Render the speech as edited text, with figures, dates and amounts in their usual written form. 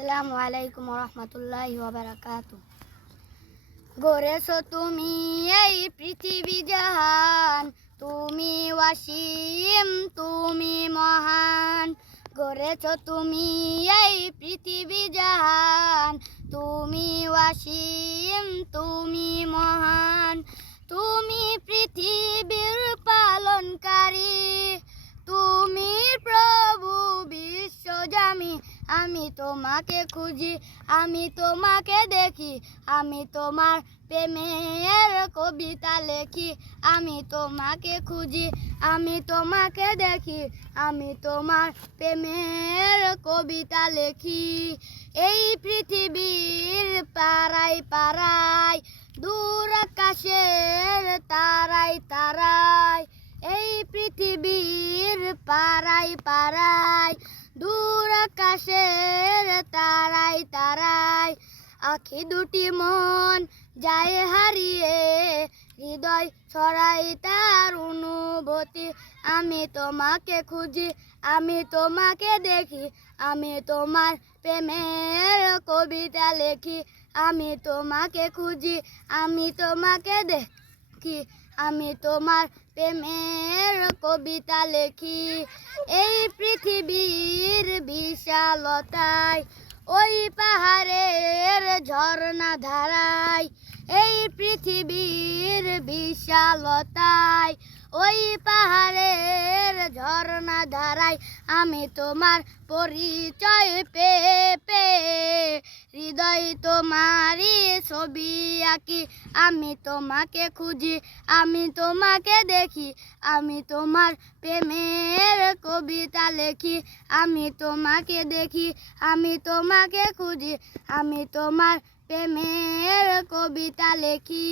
আসসালামু আলাইকুম রহমতুল্লাহি ওয়া বারাকাতুহু। গড়েছো তুমি এই পৃথিবী জাহান, তুমি ওয়াসিম তুমি মহান। গড়েছো তুমি এই পৃথিবী জাহান, তুমি ওয়াসিম তুমি মহান। তুমি পৃথিবীর পালনকারী, তুমি প্রভু বিশ্বজামি। আমি তোমাকে খুঁজি, আমি তোমাকে দেখি, আমি তোমার প্রেমের কবিতা লেখি। আমি তোমাকে খুঁজি, আমি তোমাকে দেখি, আমি তোমার প্রেমের কবিতা লেখি। এই পৃথিবীর পাড়ায় পাড়ায়, দূর আকাশের তারায় তারায়। এই পৃথিবীর পাড়ায় পাড়ায়, দূর আকাশের তারায় তারায়। আখি দুটি মন যায় হারিয়ে, হৃদয় ছড়াই তার অনুভূতি। আমি তোমাকে খুঁজি, আমি তোমাকে দেখি, আমি তোমার প্রেমের কবিতা লেখি। আমি তোমাকে খুঁজি, আমি তোমাকে দেখি, আমি তোমার প্রেমের কবিতা লেখি। এই পৃথিবীর বিশালতায়, ওই পাহাড়ের ঝর্ণা ধারায়। এই পৃথিবীর বিশালতায়, ওই পাহাড়ের ঝর্ণা ধারায়। আমি তোমার পরিচয় পেয়ে পেয়ে, হৃদয় তোমারই ছবি আঁকি। আমি তোমাকে খুঁজি, আমি তোমাকে দেখি, আমি তোমার প্রেমের কবিতা লেখি। আমি তোমাকে দেখি, আমি তোমাকে খুঁজি, আমি তোমার প্রেমের কবিতা লেখি।